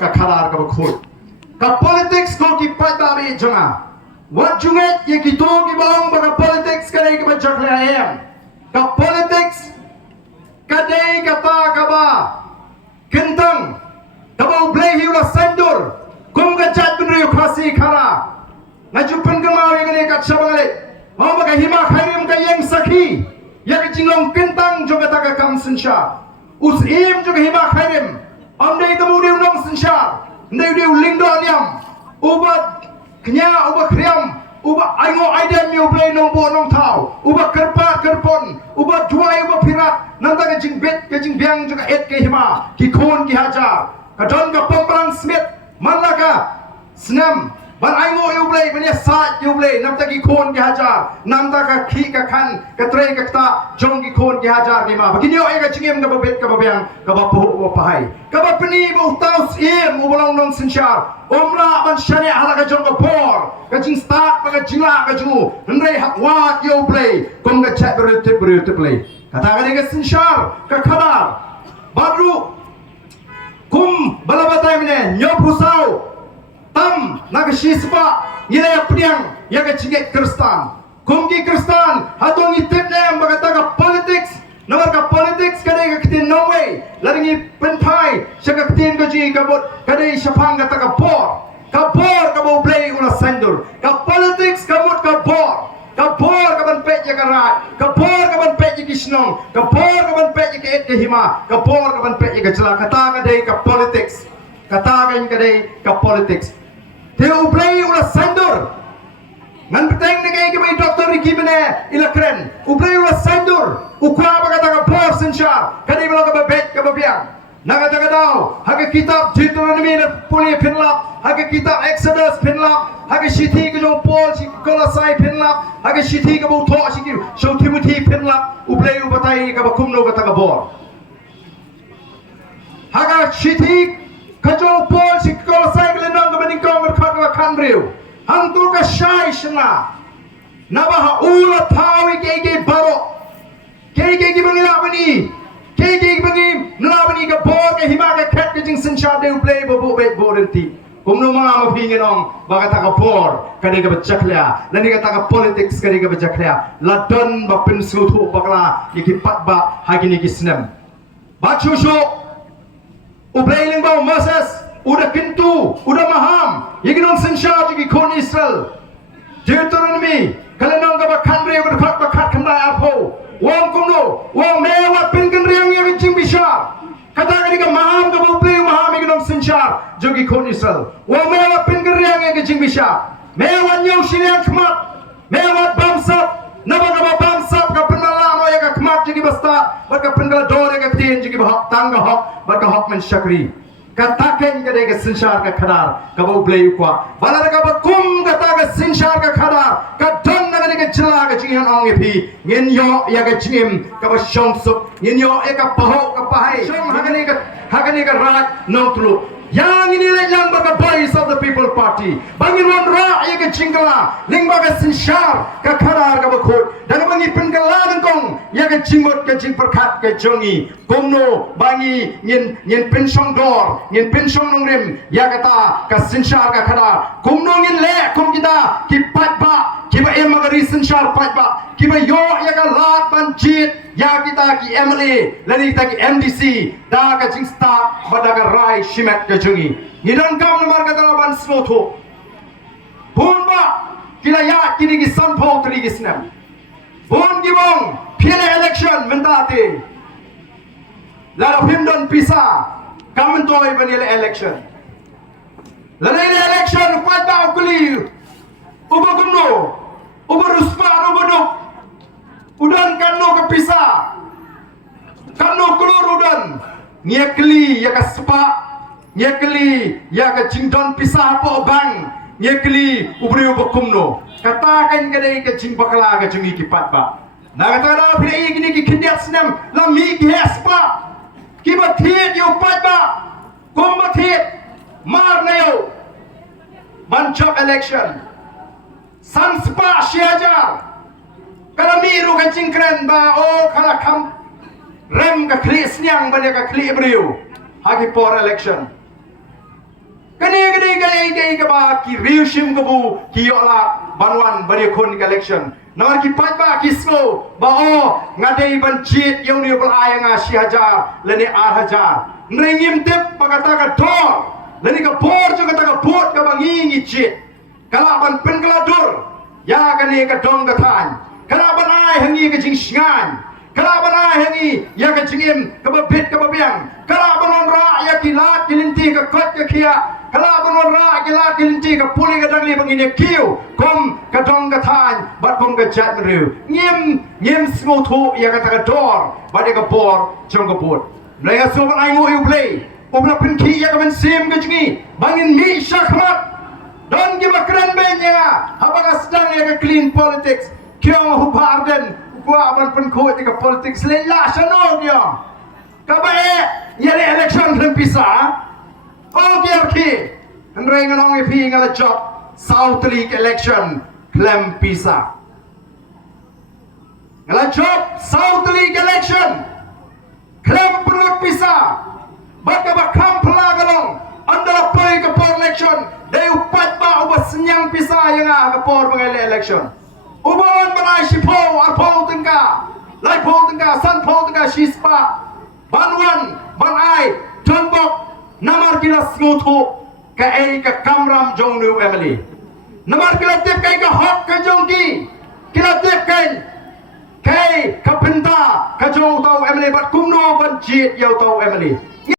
ka khalar ka bakhut ka politics ko ki patari janga wat junget ye ki to ki bang ba politics ka nei ka bajak le ayam ka politics ka dei ka ta ka ba kentang ka ba blai hiula sandur kum ka chat benri khasi khara na jupan ka mau ye ka chabale mau ba ka hima khairim ka yang sakhi ya ka jinglong kentang juga ta ka kam sinsha us im juga hima khairim am dei tamu diu nong sinsha ndei diu lingdon yam ubat knya ubat kriam ubat aingo aidem yu blai nong bo nong thau ubat kerpat kerpon ubat juai ubat pirat nanta ka jing bet ka jing biang juga et ke hima ki khon ki hajar ka don ka pamprang smith malaka snam ban aingo yu blai bania sa yu blai nanta ki khon ki hajar nanta ka khi ka khan ka tre ka ta jong ki khon ki hajar ki ma bakinyo ai ka jingem ka bet ka biang ka ba po pahai ka ba pani bo taus im ubolong nong sinchar omla ban shane hala ka jong ka por ka jing start ka jingla ka ju ndrei wa yu blai kom ka chat berut blai kata ka ka sinchar ka khadar badru kum balabatai mine nyop husau tam naga shispa ila ya priang ya ka chinget kristan kumki kristan hatong itip na bagata ka politics nagar ka politics kadai ka kitin no way laringi penpai syaga kitin ko ji ka bot kadai syapang ka ka por ka bo play ula sandur ka politics ka mut ka por ka ban pet ya ka rat ka ban pet ya kisnong ka ban pet ya ka et ka hima ka ban pet ya ka jela kata kadai ka politics kata kadai ka politics Teu play ula sandur. Ngan peteng ni kay kay doktor Ricky bene ila kren. Uplay ula sandur. Ukwa ba kata ka por sinsha. Kadi bala ka babet ka babiang. Nagata ka daw. Haga kitab Deuteronomy na puli pinlap. Haga kitab Exodus pinlap. Haga shiti ka jong Paul si Colossae pinlap. Haga shiti ka buto si so Timothy pinlap. Uplay ubatay ka bakumno kata ka bor. Haga shiti kajong Paul si Colossae kelenong kebening kong berkata kanriu hantu ka syai shna nabaha ula tawi kege baro kege bangilabani kege bangi nalabani ka bor ka hima ka ket ka jing sinsha deu play bobo bet borenti kumno mga mapingin ong baka taka bor kadi ka bachakля lani ka taka politics kadi ka bachakля ladon ba pinsutu bakla ikipat ba hagini kisnem bachusho Ublay ling ba Moses udah kintu udah maham yiginong sinsha jigi kon Israel Deuteronomy kalenong ka bakhan riyo ka bakat kanda apo wong kumno wong mewa pinkan riyang yang jing bisha kata kani ka maham ka ublay maham yiginong sinsha jigi kon Israel wong mewa pinkan riyang yang jing bisha mewa nyong siniang kmat mewa bamsap nabaga bamsap ka penalamo ya ka kmat jigi basta baka pendala dore ka tin jigi bahak tangga hok baka hok men syakri kataken ka de ka sinshar ka khadar ka bo blay kwa bala ka ba kum ka ta ka sinshar ka khadar ka don na ka jila ka jingan ong epi ngin yo ya ka jingim ka ba shomsup ngin yo e ka paho ka pahai shom hagani ka rat no tulu yang ini le yang baga voice of the people party bangin wan ra ya ka jingala ling baga sinshar ka khadar ka ba khot dan bangi pengala kong ya ka jingmot ka jing perkat ka jongi kumno bangi ngin pensong dor ngin pensong nongrim ya kata ka sinshar ka khadar kumno ngin le kum kita kipat ba kiba emagari sinshar pat ba kiba yo ya ka lat banjit ya kita ki MLA lani kita ki MDC da ka jing start badaga rai shimet ka jungi ngidon kam namar ka ban sloto bun ba kila ya kini ki sanpho tri ki snam bun gibong piene election mentate la himdon pisa kamentoi banile election la election pat ba kuli ubo kumno ubo ruspa ubo do udan kanu ke pisa kanu kulur udan nyekli ya ka spa nyekli ya ka jingdon pisa po bang nyekli ubri ubakumno katakan kadai ka jing bakala ka jungi kipat ba na kata na pili gini ki kindiat snam la mi hes pa kiba thiet yu pat ba kumba thiet mar na yo banchok election san spa shiajar kalau miru ka jingkren ba o kala kam rem ka kli snyang ba ka kli brio hagi por election Kani ke ba ki riushim ke bu ki yola banwan bari kon election. Nawar ki pat ba ki sko ba o ngadei ban jit yang ni bal ay nga si hajar leni ar hajar. Nringim tip pagata ka dor. Leni ka bor jo kata ka bot ka bangingi jit. Kala ban pen kala dur. Ya kani ka dong ka tan. Kala ban ay hangi ka jing shingan. Kala ban ay hangi ya ka jingim ka ba bit ka ba biang. Kala ban on ra ya ki lat ki linti ka kot ka kia. Kala ban on ra ki lat ki linti ka puli ka dangli bangini kiu. Kom ka dong ka tan bat kom ka jat meriu. Ngim smo thu ya ka ta ka dor. Bat ka bor jong ka bot. Mereka sobat ay ngo iu play. Obla pen ki ya ka ben sim ka jingi. Bangin mi syakmat. Don giba keren benya. Habang sedang ya ka clean politics. Kyong hupa arden. Gua aban pen ko tika politics lela sano dia. Kabae yale election ren pisa. Oh giar ki. Andrei nganong ipi ngala job South League election klem pisa. Ngala job South League election klem perut pisa. Baka bakam pelagalong andala pay ka por election. Day upat ba uba senyang pisa yang ka por mengele election. Ubawan banai sipo arpo tengka lai po tengka san po tengka shispa banwan banai tonbok namar kila smutu ka ei ka kamram jong nu emily namar kila tip kai ka hok ka jongki kila tip kai ka penta ka jong tau emily bat kumno ban jit yau tau emily